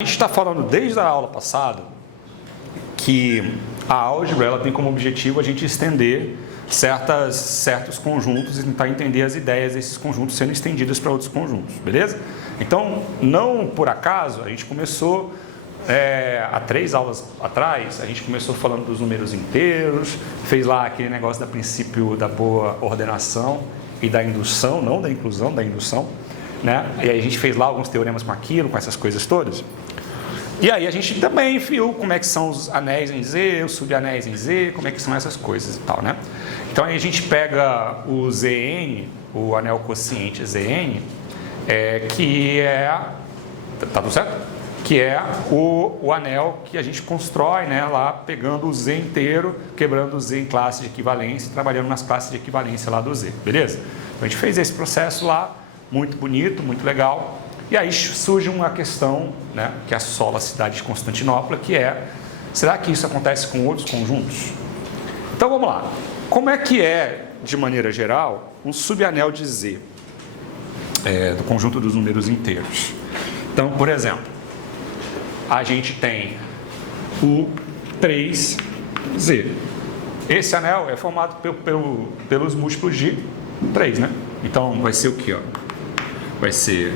A gente está falando desde a aula passada que a álgebra ela tem como objetivo a gente estender certos conjuntos e tentar entender as ideias desses conjuntos sendo estendidas para outros conjuntos, beleza? Então, não por acaso, a gente começou, há 3 aulas atrás, a gente começou falando dos números inteiros, fez lá aquele negócio do princípio da boa ordenação e da indução, não da inclusão, da indução, né? E aí a gente fez lá alguns teoremas com aquilo, com essas coisas todas. E aí a gente também viu como é que são os anéis em Z, os subanéis em Z, como é que são essas coisas e tal, né? Então aí a gente pega o Zn, o anel quociente Zn, que é, tá tudo certo? Que é o anel que a gente constrói, né, lá pegando o Z inteiro, quebrando o Z em classe de equivalência, trabalhando nas classes de equivalência lá do Z, beleza? Então a gente fez esse processo lá, muito bonito, muito legal. E aí surge uma questão, né, que assola a cidade de Constantinopla, que é, será que isso acontece com outros conjuntos? Então vamos lá. Como é que é, de maneira geral, um subanel de Z, do conjunto dos números inteiros? Então, por exemplo, a gente tem o 3Z. Esse anel é formado pelos múltiplos de 3, né? Então vai ser o quê? Ó? Vai ser...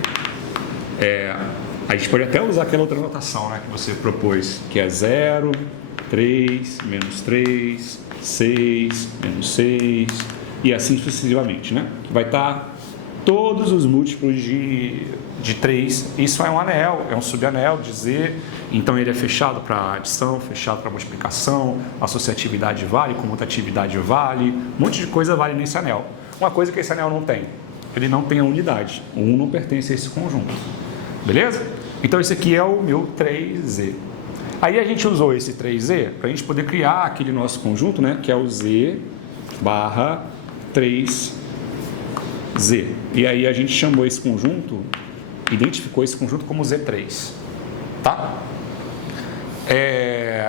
a gente pode até usar aquela outra notação, né, que você propôs, que é 0, 3, menos 3, 6, menos 6, e assim sucessivamente, né? Que vai estar todos os múltiplos de 3. Isso é um anel, é um subanel de Z, então ele é fechado para adição, fechado para multiplicação, associatividade vale, comutatividade vale, um monte de coisa vale nesse anel. Uma coisa que esse anel não tem, ele não tem a unidade, o 1 não pertence a esse conjunto. Beleza? Então esse aqui é o meu 3Z. Aí a gente usou esse 3Z para a gente poder criar aquele nosso conjunto, né? Que é o Z barra 3Z. E aí a gente chamou esse conjunto, identificou esse conjunto como Z3. Tá?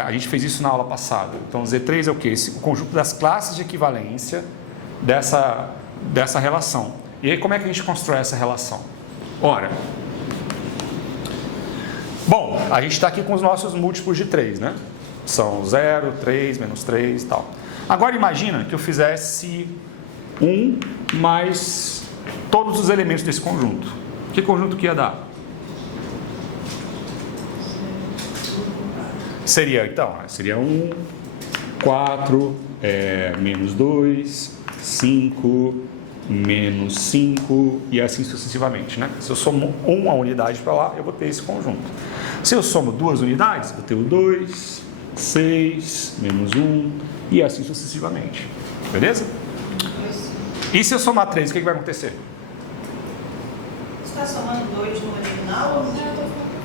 A gente fez isso na aula passada. Então Z3 é o quê? O conjunto das classes de equivalência dessa relação. E aí como é que a gente constrói essa relação? Ora... Bom, a gente está aqui com os nossos múltiplos de 3, né? São 0, 3, menos 3 e tal. Agora imagina que eu fizesse 1 mais todos os elementos desse conjunto. Que conjunto que ia dar? Seria, então, seria 1, 4, menos 2, 5, menos 5 e assim sucessivamente, né? Se eu somo uma unidade para lá, eu vou ter esse conjunto. Se eu somo 2 unidades, eu vou ter o 2, 6, menos 1 e assim sucessivamente. Beleza? E se eu somar 3, o que vai acontecer? Você está somando 2 no original?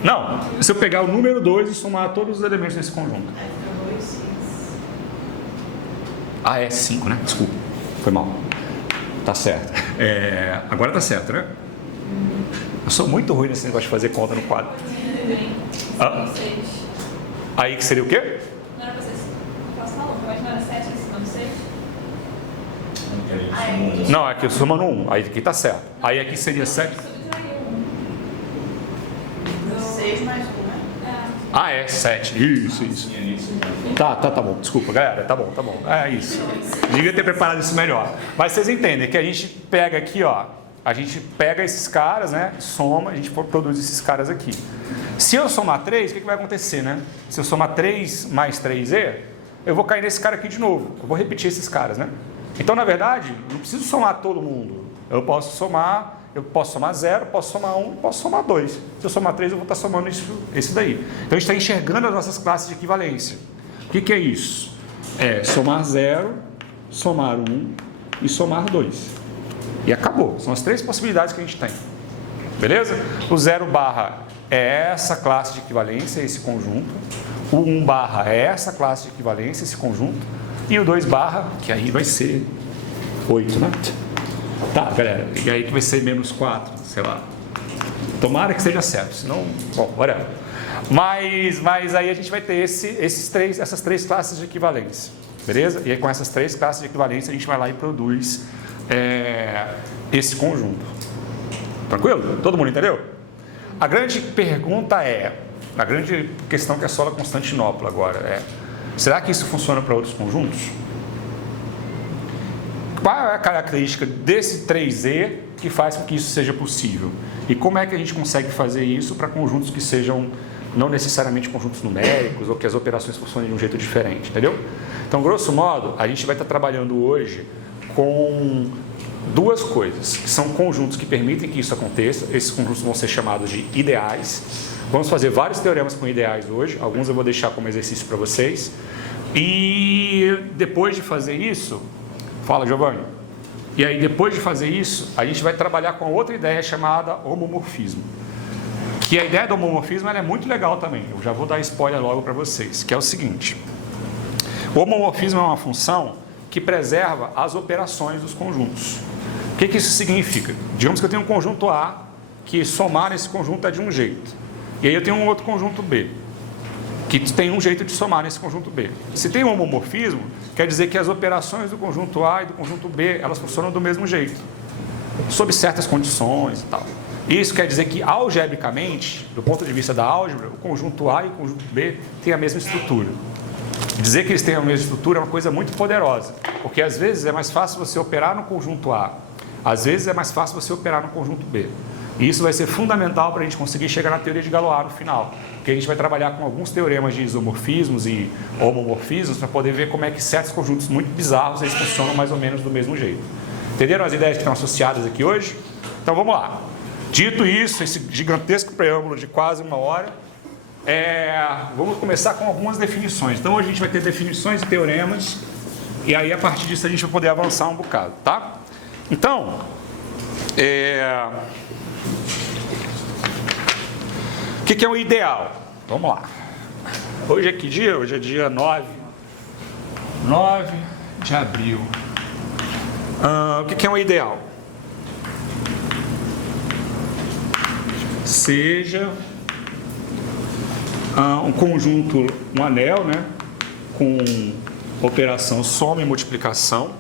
Não, se eu pegar o número 2 e somar todos os elementos desse conjunto. Fica 2, 6. Ah, é 5, né? Desculpa, foi mal. Tá certo. Agora tá certo, né? Eu sou muito ruim nesse negócio de fazer conta no quadro. Aí que seria o quê? Não era pra ser 5. Posso falar? Mas não era 7, não 6? Não, aqui eu sou somando 1. Aí aqui tá certo. Aí aqui seria 7. 6 mais 1, né? Ah, é 7. Isso. Tá bom. Desculpa, galera. Tá bom. É isso. Devia ter preparado isso melhor. Mas vocês entendem que a gente pega aqui, ó. A gente pega esses caras, né? Soma, a gente produz esses caras aqui. Se eu somar 3, o que vai acontecer, né? Se eu somar 3 mais 3Z, eu vou cair nesse cara aqui de novo. Eu vou repetir esses caras, né? Então, na verdade, não preciso somar todo mundo. Eu posso somar 0, posso somar 1, posso somar 2. Se eu somar 3, eu vou estar somando esse daí. Então, a gente está enxergando as nossas classes de equivalência. O que é isso? É somar 0, somar 1 e somar 2. E acabou. São as 3 possibilidades que a gente tem. Beleza? O 0 barra é essa classe de equivalência, esse conjunto. O 1 barra é essa classe de equivalência, esse conjunto. E o 2 barra, que aí vai ser 8, né? Tá, galera. E aí que vai ser menos 4, sei lá. Tomara que seja certo, senão... Bom, whatever. Mas aí a gente vai ter essas 3 classes de equivalência. Beleza? E aí com essas 3 classes de equivalência a gente vai lá e produz esse conjunto. Tranquilo? Todo mundo entendeu? A grande pergunta é, A grande questão que assola Constantinopla agora é: será que isso funciona para outros conjuntos? Qual é a característica desse 3E que faz com que isso seja possível? E como é que a gente consegue fazer isso para conjuntos que sejam não necessariamente conjuntos numéricos ou que as operações funcionem de um jeito diferente, entendeu? Então, grosso modo, a gente vai estar trabalhando hoje com duas coisas, que são conjuntos que permitem que isso aconteça. Esses conjuntos vão ser chamados de ideais. Vamos fazer vários teoremas com ideais hoje, alguns eu vou deixar como exercício para vocês. E depois de fazer isso, fala, Giovanni. E aí, depois de fazer isso, a gente vai trabalhar com outra ideia chamada homomorfismo. Que a ideia do homomorfismo ela é muito legal também. Eu já vou dar spoiler logo para vocês, que é o seguinte. O homomorfismo é uma função que preserva as operações dos conjuntos. O que isso significa? Digamos que eu tenho um conjunto A, que somar nesse conjunto é de um jeito. E aí eu tenho um outro conjunto B, que tem um jeito de somar nesse conjunto B. Se tem um homomorfismo, quer dizer que as operações do conjunto A e do conjunto B, elas funcionam do mesmo jeito, sob certas condições e tal. Isso quer dizer que, algebricamente, do ponto de vista da álgebra, o conjunto A e o conjunto B têm a mesma estrutura. Dizer que eles têm a mesma estrutura é uma coisa muito poderosa, porque às vezes é mais fácil você operar no conjunto A, às vezes é mais fácil você operar no conjunto B. E isso vai ser fundamental para a gente conseguir chegar na teoria de Galois no final, porque a gente vai trabalhar com alguns teoremas de isomorfismos e homomorfismos para poder ver como é que certos conjuntos muito bizarros eles funcionam mais ou menos do mesmo jeito. Entenderam as ideias que estão associadas aqui hoje? Então vamos lá. Dito isso, esse gigantesco preâmbulo de quase uma hora, vamos começar com algumas definições. Então hoje a gente vai ter definições de teoremas e aí a partir disso a gente vai poder avançar um bocado, tá? Então, o que é o ideal? Vamos lá. Hoje é que dia? Hoje é dia 9 de abril. O que é um ideal? Seja um conjunto, um anel, né, com operação soma e multiplicação.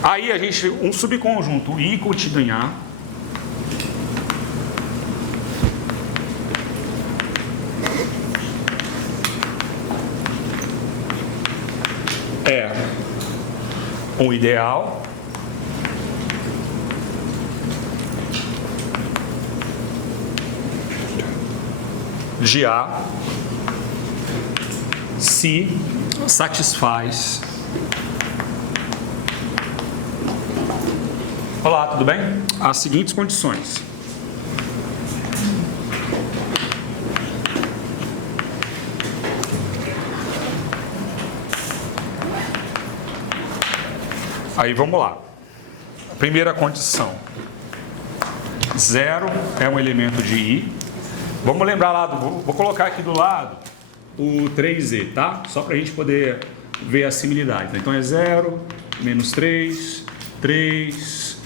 Aí a gente, um subconjunto I contido em A, é um ideal de A se satisfaz. Olá, tudo bem? As seguintes condições. Aí vamos lá. Primeira condição. 0 é um elemento de I. Vamos lembrar lá, vou colocar aqui do lado o 3E, tá? Só para a gente poder ver a similitude. Então é 0, menos 3, 3,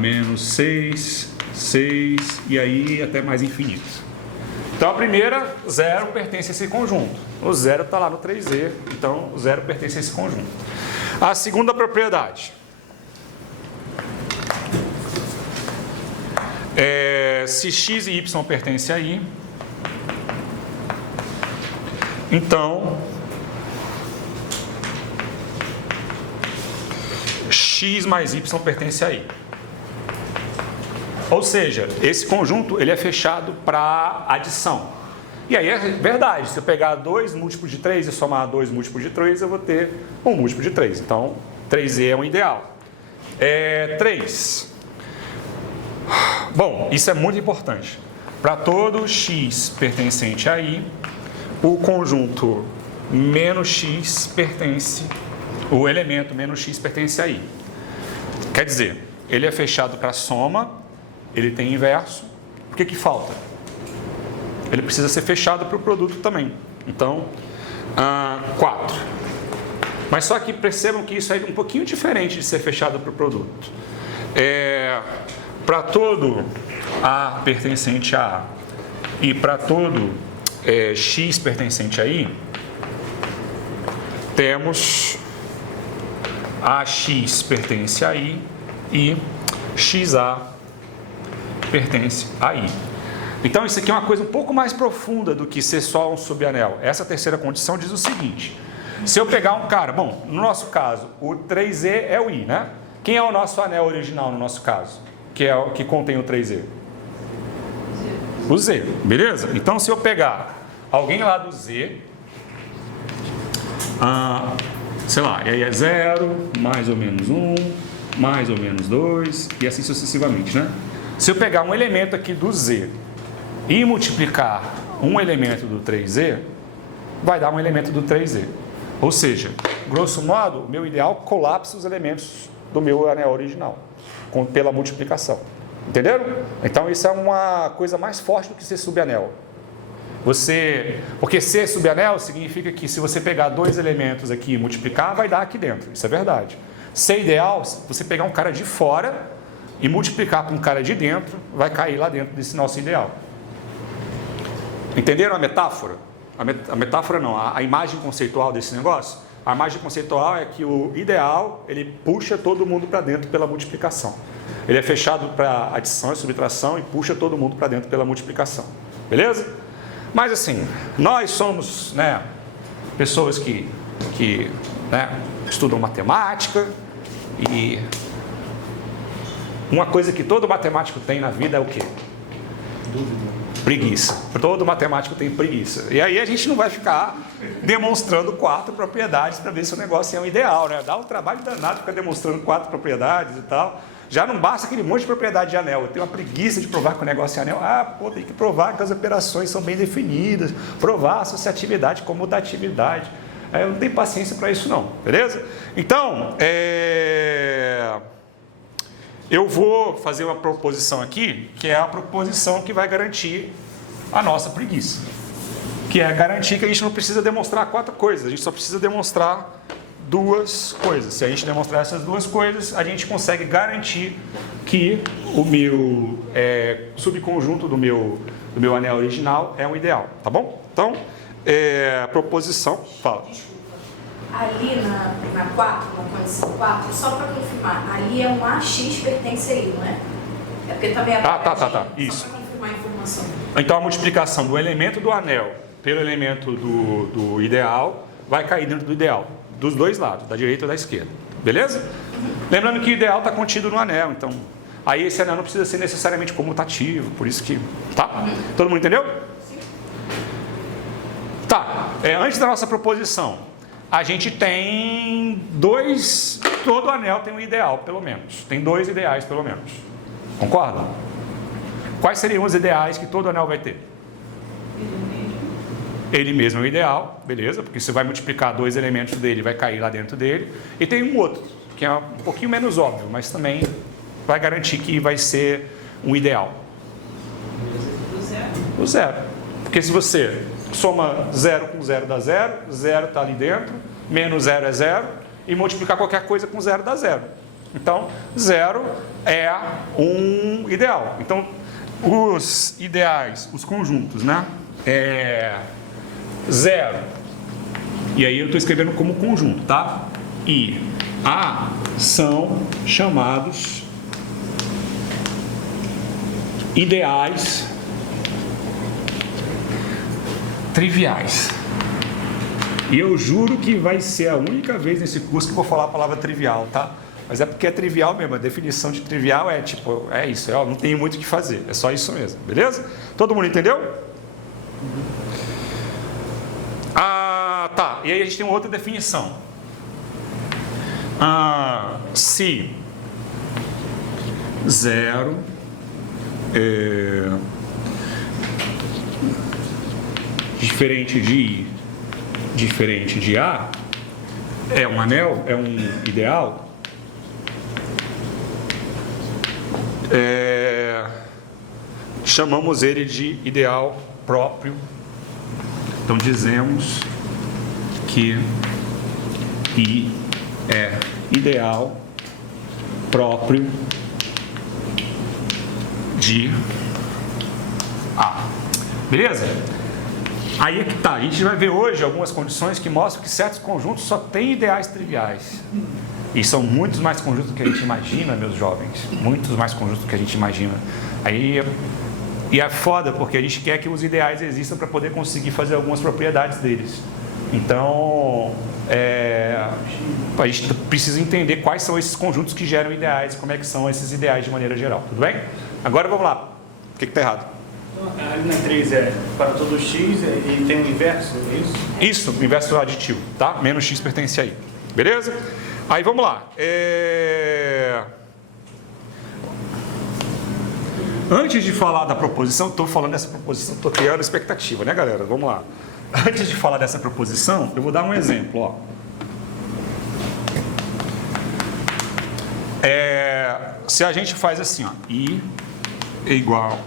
menos 6, 6 e aí até mais infinito. Então a primeira, 0 pertence a esse conjunto. O 0 está lá no 3E, então o 0 pertence a esse conjunto. A segunda propriedade. Se x e y pertencem a I, então x mais y pertence a I. Ou seja, esse conjunto ele é fechado para adição. E aí é verdade, se eu pegar 2 múltiplos de 3 e somar 2 múltiplos de 3, eu vou ter um múltiplo de 3. Então, 3E é um ideal. 3. Bom, isso é muito importante. Para todo x pertencente a I, o conjunto menos x pertence, o elemento menos x pertence a I. Quer dizer, ele é fechado para soma, ele tem inverso. O que falta? Ele precisa ser fechado para o produto também. Então, 4. Mas só que percebam que isso é um pouquinho diferente de ser fechado para o produto. Para todo A pertencente a A e para todo X pertencente a I, temos AX pertence a I e XA pertence a I. Então isso aqui é uma coisa um pouco mais profunda do que ser só um subanel. Essa terceira condição diz o seguinte: se eu pegar um cara, bom, no nosso caso, o 3E é o I, né? Quem é o nosso anel original no nosso caso? Que é o que contém o 3E? O Z, beleza? Então se eu pegar alguém lá do Z, sei lá, e aí é 0, mais ou menos 1, mais ou menos 2, e assim sucessivamente, né? Se eu pegar um elemento aqui do Z e multiplicar um elemento do 3Z, vai dar um elemento do 3Z. Ou seja, grosso modo, o meu ideal colapsa os elementos do meu anel original, pela multiplicação. Entenderam? Então isso é uma coisa mais forte do que ser subanel. Porque ser subanel significa que se você pegar dois elementos aqui e multiplicar, vai dar aqui dentro. Isso é verdade. Ser ideal, você pegar um cara de fora e multiplicar para um cara de dentro, vai cair lá dentro desse nosso ideal. Entenderam a metáfora? A metáfora não, a imagem conceitual desse negócio? A imagem conceitual é que o ideal, ele puxa todo mundo para dentro pela multiplicação. Ele é fechado para adição e subtração e puxa todo mundo para dentro pela multiplicação. Beleza? Mas assim, nós somos, né, pessoas que estudam matemática, e uma coisa que todo matemático tem na vida é o quê? Dúvida. Preguiça. Todo matemático tem preguiça. E aí a gente não vai ficar demonstrando 4 propriedades para ver se o negócio é um ideal, né? Dá um trabalho danado ficar demonstrando 4 propriedades e tal. Já não basta aquele monte de propriedade de anel. Eu tenho uma preguiça de provar que o negócio é anel. Tem que provar que as operações são bem definidas, provar associatividade, comutatividade. Eu não tenho paciência para isso não, beleza? Então, eu vou fazer uma proposição aqui, que é a proposição que vai garantir a nossa preguiça. Que é garantir que a gente não precisa demonstrar 4 coisas, a gente só precisa demonstrar 2 coisas. Se a gente demonstrar essas 2 coisas, a gente consegue garantir que o meu subconjunto do meu anel original é um ideal, tá bom? Então, a proposição, fala. Ali na 4, na condição 4, só para confirmar, ali é um AX pertence a I, não é? É porque também é Tá, isso. Só para confirmar a informação. Então a multiplicação do elemento do anel pelo elemento do ideal vai cair dentro do ideal, dos dois lados, da direita e da esquerda. Beleza? Lembrando que o ideal está contido no anel, então aí esse anel não precisa ser necessariamente comutativo, por isso que... Tá? Todo mundo entendeu? Sim. Tá, antes da nossa proposição, a gente tem todo anel tem um ideal, pelo menos. Tem 2 ideais, pelo menos. Concordam? Quais seriam os ideais que todo anel vai ter? Ele mesmo é o ideal, beleza? Porque você vai multiplicar 2 elementos dele, vai cair lá dentro dele. E tem um outro, que é um pouquinho menos óbvio, mas também vai garantir que vai ser um ideal. O zero. Porque se você soma 0 com 0 dá 0, 0 está ali dentro, menos 0 é 0, e multiplicar qualquer coisa com 0 dá 0. Então, 0 é um ideal. Então, os ideais, os conjuntos, né? 0, e aí eu estou escrevendo como conjunto, tá? E A são chamados ideais triviais. E eu juro que vai ser a única vez nesse curso que eu vou falar a palavra trivial, tá? Mas é porque é trivial mesmo, a definição de trivial é tipo, é isso, não tem muito o que fazer, é só isso mesmo, beleza? Todo mundo entendeu? Tá, e aí a gente tem uma outra definição. Se 0 diferente de A, é um anel, é um ideal, chamamos ele de ideal próprio. Então dizemos que I é ideal próprio de A. Beleza? Aí é que tá, a gente vai ver hoje algumas condições que mostram que certos conjuntos só têm ideais triviais. E são muitos mais conjuntos do que a gente imagina, meus jovens. Muitos mais conjuntos do que a gente imagina. E é foda, porque a gente quer que os ideais existam para poder conseguir fazer algumas propriedades deles. Então, a gente precisa entender quais são esses conjuntos que geram ideais, como é que são esses ideais de maneira geral. Tudo bem? Agora vamos lá. O que está errado? A linha 3 é para todo x e tem o inverso, é isso? Isso, o inverso aditivo, tá? Menos x pertence aí. Beleza? Aí vamos lá. Antes de falar da proposição, estou falando dessa proposição, estou criando expectativa, né, galera? Vamos lá. Antes de falar dessa proposição, eu vou dar um exemplo, ó. Se a gente faz assim, ó, I é igual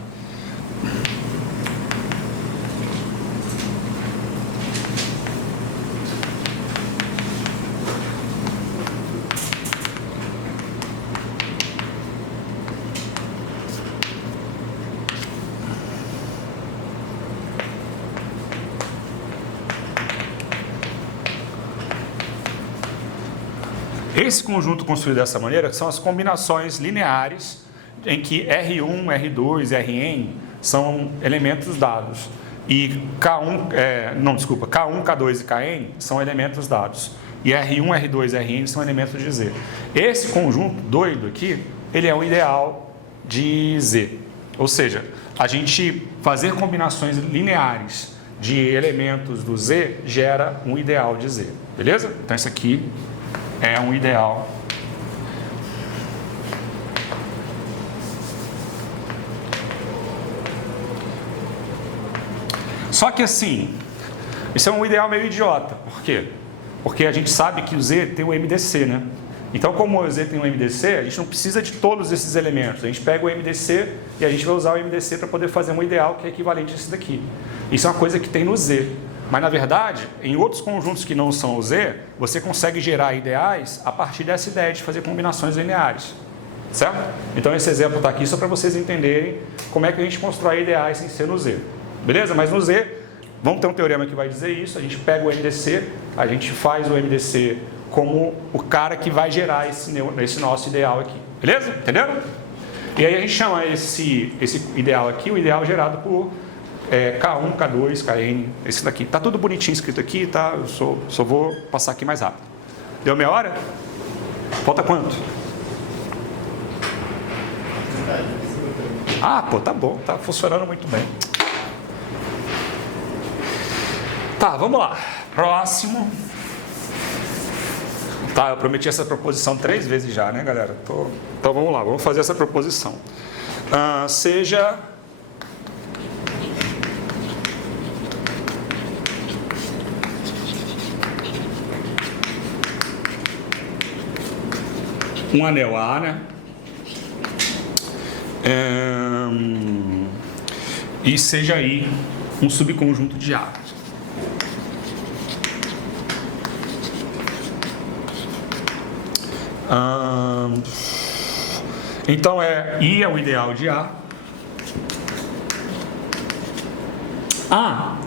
esse conjunto construído dessa maneira são as combinações lineares em que R1, R2, Rn são elementos dados e K1, K2 e Kn são elementos dados e R1, R2, Rn são elementos de Z. Esse conjunto doido aqui, ele é um ideal de Z, ou seja, a gente fazer combinações lineares de elementos do Z gera um ideal de Z, beleza? Então isso aqui é um ideal só que assim, isso é um ideal meio idiota. Por quê? Porque a gente sabe que o Z tem um MDC, né? Então, como o Z tem um MDC, a gente não precisa de todos esses elementos. A gente pega o MDC e a gente vai usar o MDC para poder fazer um ideal que é equivalente a esse daqui. Isso é uma coisa que tem no Z. Mas, na verdade, em outros conjuntos que não são o Z, você consegue gerar ideais a partir dessa ideia de fazer combinações lineares. Certo? Então, esse exemplo está aqui só para vocês entenderem como é que a gente constrói ideais sem ser no Z. Beleza? Mas no Z, vamos ter um teorema que vai dizer isso. A gente pega o MDC, a gente faz o MDC como o cara que vai gerar esse nosso ideal aqui. Beleza? Entenderam? E aí a gente chama esse ideal aqui, o ideal gerado por K1, K2, Kn, esse daqui. Tá tudo bonitinho escrito aqui, tá? Eu só vou passar aqui mais rápido. Deu meia hora? Falta quanto? Ah, pô, tá bom, tá funcionando muito bem. Tá, vamos lá. Próximo. Tá, eu prometi essa proposição 3 vezes já, né, galera? Então vamos lá, vamos fazer essa proposição. Seja um anel A, né? E seja aí um subconjunto de A. Então I é o ideal de A.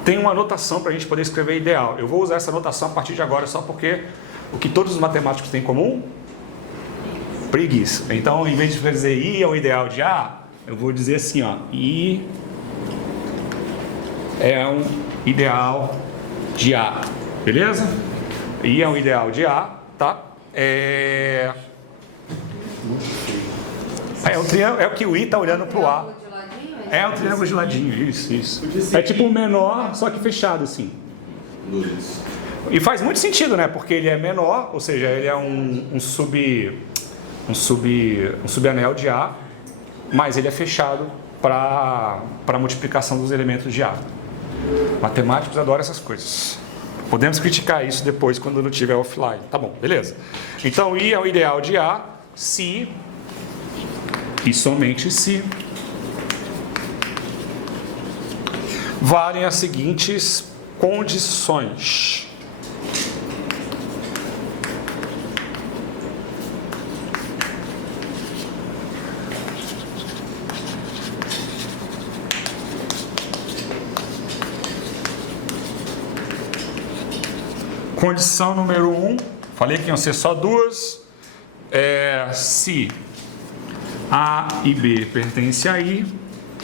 Tem uma notação para a gente poder escrever ideal. Eu vou usar essa notação a partir de agora só porque o que todos os matemáticos têm em comum? Preguiça. Então, em vez de dizer I é o ideal de A, eu vou dizer assim, ó, I é um ideal de A. Beleza? I é um ideal de A, tá? É o triângulo, é o que o I está olhando para o A. É o triângulo de ladinho, isso. É tipo um menor, só que fechado assim. E faz muito sentido, né? Porque ele é menor, ou seja, ele é um subanel de A, mas ele é fechado para a multiplicação dos elementos de A. Matemáticos adoram essas coisas. Podemos criticar isso depois quando não tiver offline. Tá bom, beleza. Então, I é o ideal de A se e somente se valem as seguintes condições. condição número 1, falei que iam ser só duas, se A e B pertencem a I,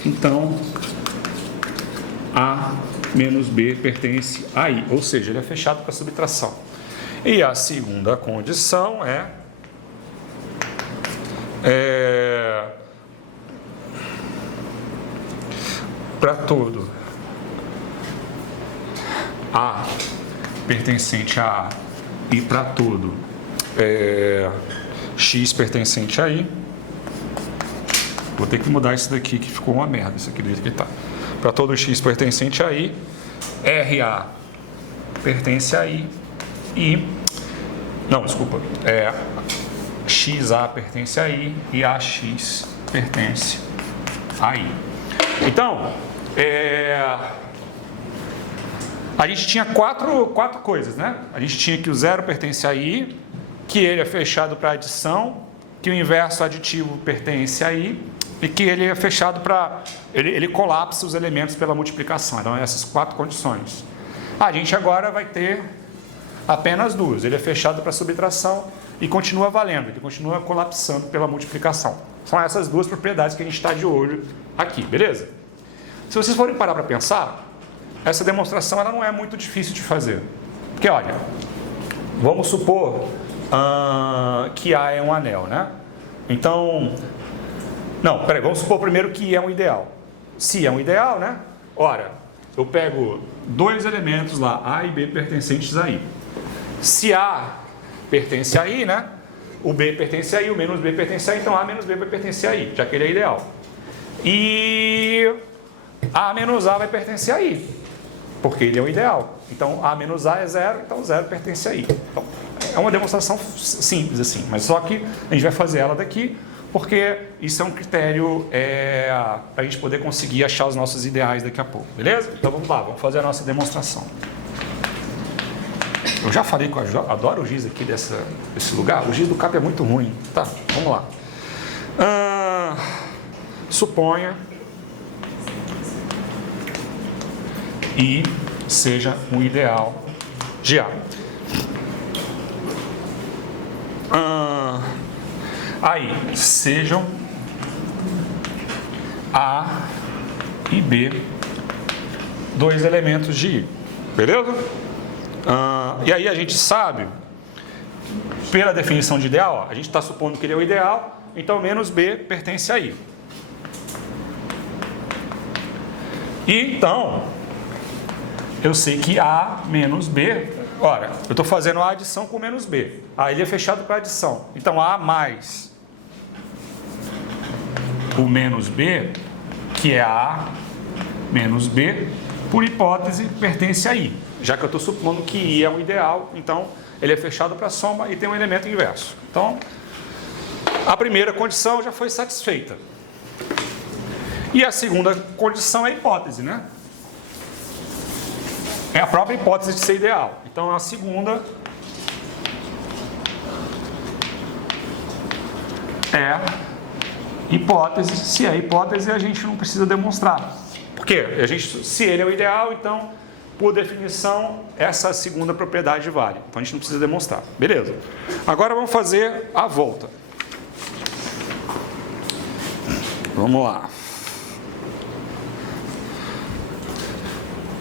então A menos B pertence a I, ou seja, ele é fechado para subtração. E a segunda condição para todo A pertencente a A e para todo X pertencente a I. Vou ter que mudar isso daqui que ficou uma merda, isso aqui do jeito que está. Para todo X pertencente a I, RA pertence a I e... Não, desculpa. XA pertence a I e AX pertence a I. Então, a gente tinha quatro coisas, né? A gente tinha que o zero pertence a I, que ele é fechado para adição, que o inverso aditivo pertence a I e que ele é fechado para... Ele colapsa os elementos pela multiplicação. Então, essas 4 condições. A gente agora vai ter apenas duas. Ele é fechado para subtração e continua valendo. Ele continua colapsando pela multiplicação. São essas duas propriedades que a gente está de olho aqui, beleza? Se vocês forem parar para pensar, essa demonstração ela não é muito difícil de fazer. Porque, olha, vamos supor que A é um anel, né? Então... Não, peraí, vamos supor primeiro que é um ideal. Se é um ideal, né? Ora, eu pego dois elementos lá, A e B pertencentes a I. Se A pertence a I, né? O B pertence a I, o menos B pertence a I, então A menos B vai pertencer a I, já que ele é ideal. E A menos A vai pertencer a I, porque ele é o ideal. Então A menos A é zero, então zero pertence a I. Então, é uma demonstração simples assim, mas só que a gente vai fazer ela daqui, porque isso é um critério para a gente poder conseguir achar os nossos ideais daqui a pouco, beleza? Então vamos lá, vamos fazer a nossa demonstração. Eu já falei que eu adoro o giz aqui desse lugar, o giz do CAP é muito ruim. Tá, vamos lá. Suponha I seja um ideal de A. Aí, sejam A e B dois elementos de I, beleza? E aí a gente sabe, pela definição de ideal, a gente está supondo que ele é o ideal, então menos B pertence a I. E então, eu sei que A menos B, ora, eu estou fazendo a adição com menos B. Aí ele é fechado para adição. Então A mais o menos B, que é A menos B, por hipótese, pertence a I. Já que eu estou supondo que I é um ideal, então ele é fechado para soma e tem um elemento inverso. Então, a primeira condição já foi satisfeita. E a segunda condição é a hipótese, né? É a própria hipótese de ser ideal. Então, a segunda é hipótese. Se é hipótese, a gente não precisa demonstrar. Por quê? Se ele é o ideal, então, por definição, essa segunda propriedade vale. Então, a gente não precisa demonstrar. Beleza. Agora, vamos fazer a volta. Vamos lá.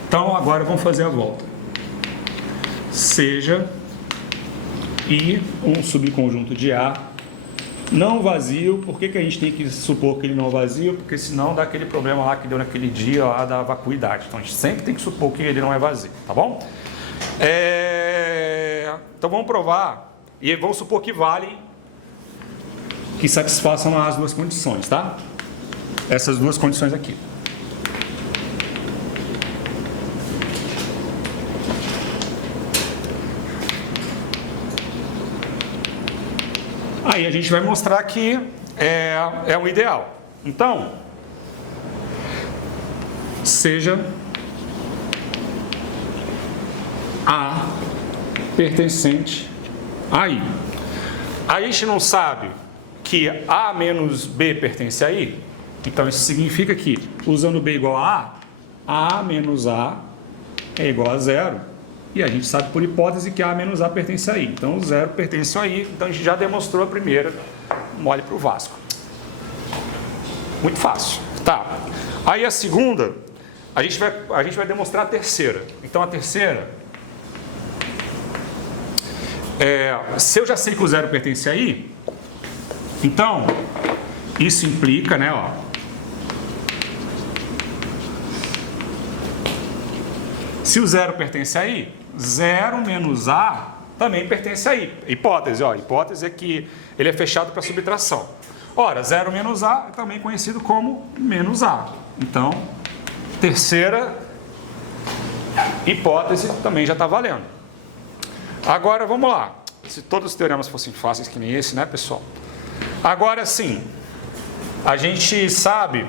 Então, agora vamos fazer a volta. Seja I um subconjunto de A não vazio. Por que a gente tem que supor que ele não é vazio? Porque senão dá aquele problema lá que deu naquele dia lá da vacuidade. Então, a gente sempre tem que supor que ele não é vazio, tá bom? Então, vamos provar. E vamos supor que valem, que satisfaçam as duas condições, tá? Essas duas condições aqui. Aí a gente vai mostrar que é o ideal. Então, seja A pertencente a I. A gente não sabe que A menos B pertence a I? Então, isso significa que, usando B igual a A menos A é igual a zero. E a gente sabe por hipótese que A menos A pertence a I. Então o 0 pertence a I. Então a gente já demonstrou a primeira. Mole para o Vasco. Muito fácil. Tá. Aí a segunda, a gente vai demonstrar a terceira. Então a terceira, se eu já sei que o 0 pertence a I, então isso implica, né, ó, se o 0 pertence a I, 0 menos A também pertence a I. Hipótese, ó, hipótese é que ele é fechado para subtração. Ora, 0 menos A é também conhecido como menos A. Então, terceira hipótese também já está valendo. Agora, vamos lá. Se todos os teoremas fossem fáceis que nem esse, né, pessoal? Agora, sim, a gente sabe...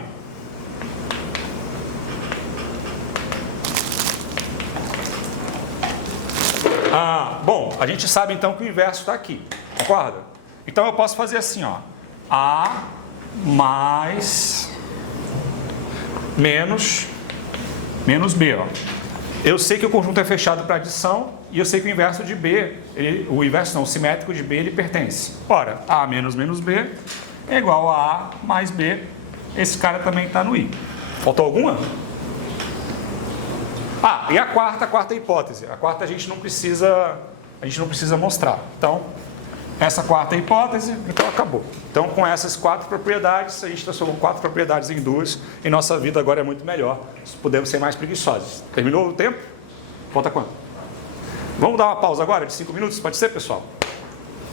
bom, a gente sabe então que o inverso está aqui, concorda? Então eu posso fazer assim, ó, A mais menos B, ó. Eu sei que o conjunto é fechado para adição e eu sei que o inverso de B, o simétrico de B, ele pertence. Ora, A menos B é igual a A mais B, esse cara também está no I. Faltou alguma? E a quarta hipótese. A quarta a gente não precisa mostrar. Então, essa quarta hipótese, então acabou. Então, com essas 4 propriedades, a gente transformou 4 propriedades em 2 e nossa vida agora é muito melhor. Podemos ser mais preguiçosos. Terminou o tempo? Falta quanto? Vamos dar uma pausa agora de 5 minutos? Pode ser, pessoal?